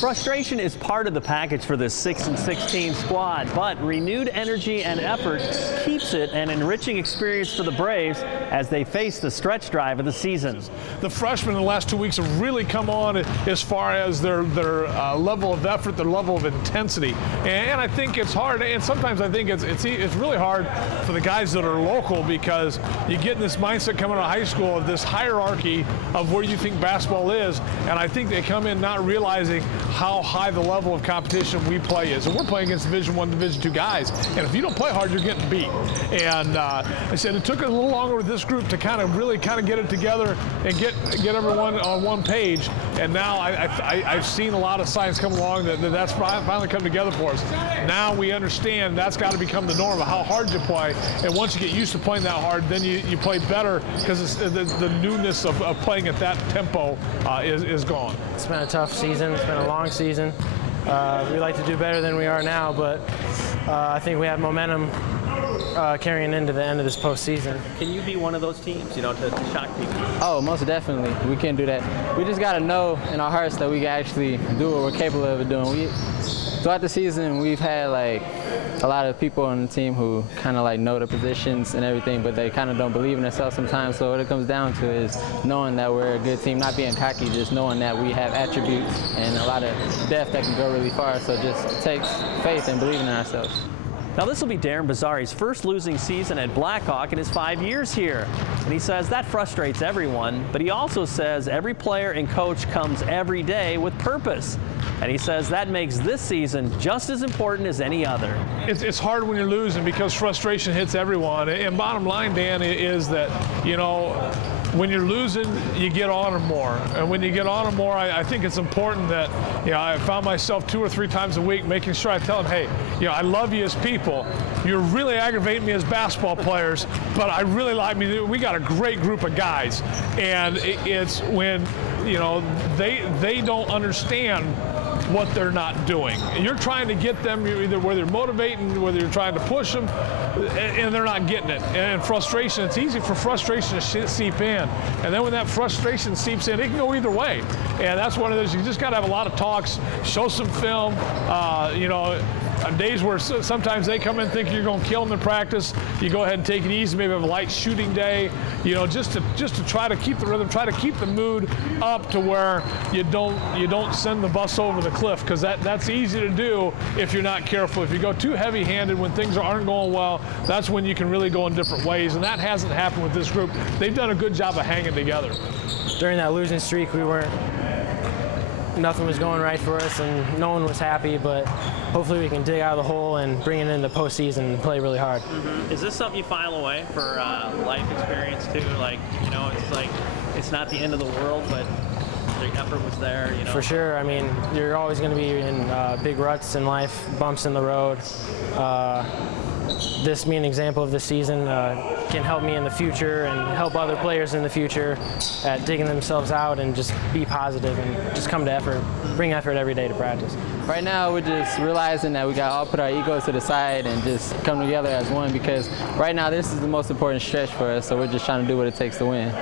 Frustration is part of the package for this 6-16 squad, but renewed energy and effort keeps it an enriching experience for the Braves as they face the stretch drive of the season. The freshmen in the last 2 weeks have really come on as far as their level of effort, their level of intensity, and I think it's hard. And sometimes I think it's really hard for the guys that are local, because you get in this mindset coming out of high school of this hierarchy of where you think basketball is, and I think they come in not realizing how high the level of competition we play is. And we're playing against Division I, Division II guys, and if you don't play hard, you're getting beat. And I said it took a little longer with this group to really get it together and get everyone on one page. And now I've seen a lot of signs come along that's finally come together for us. Now we understand that's got to become the norm of how hard you play. And once you get used to playing that hard, then you play better, because the newness of playing at that tempo is gone. It's been a tough season. It's been a long season. We like to do better than we are now, but I think we have momentum carrying into the end of this postseason. Can you be one of those teams, to shock people? Oh, most definitely. We can do that. We just got to know in our hearts that we can actually do what we're capable of doing. Throughout the season, we've had a lot of people on the team who kind of know the positions and everything, but they kind of don't believe in themselves sometimes. So what it comes down to is knowing that we're a good team, not being cocky, just knowing that we have attributes and a lot of depth that can go really far. So it just takes faith and believing in ourselves. Now this will be Darren Bazzari's first losing season at Blackhawk in his 5 years here. And he says that frustrates everyone, but he also says every player and coach comes every day with purpose. And he says that makes this season just as important as any other. It's hard when you're losing, because frustration hits everyone. And bottom line, Dan, is that, when you're losing, you get on them more. And when you get on them more, I think it's important that, I found myself 2 or 3 times a week making sure I tell them, hey, I love you as people. You're really aggravating me as basketball players, but I really like me. We got a great group of guys. And it's when, they don't understand what they're not doing. You're trying to get them, whether you're motivating, whether you're trying to push them, and they're not getting it. And frustration, it's easy for frustration to seep in. And then when that frustration seeps in, it can go either way. And that's one of those, you just got to have a lot of talks, show some film, on days where sometimes they come in thinking you're going to kill them in practice, you go ahead and take it easy, maybe have a light shooting day, just to try to keep the rhythm, try to keep the mood up to where you don't send the bus over the cliff, because that's easy to do if you're not careful. If you go too heavy-handed when things aren't going well, that's when you can really go in different ways, and that hasn't happened with this group. They've done a good job of hanging together. During that losing streak, nothing was going right for us, and no one was happy, but hopefully we can dig out of the hole and bring it into the postseason and play really hard. Mm-hmm. Is this something you file away for life experience too? It's not the end of the world, but the effort was there, For sure. I mean, you're always going to be in big ruts in life, bumps in the road. This being an example of this season can help me in the future and help other players in the future at digging themselves out and just be positive and just come to effort, bring effort every day to practice. Right now, we're just realizing that we got to all put our egos to the side and just come together as one, because right now this is the most important stretch for us, so we're just trying to do what it takes to win.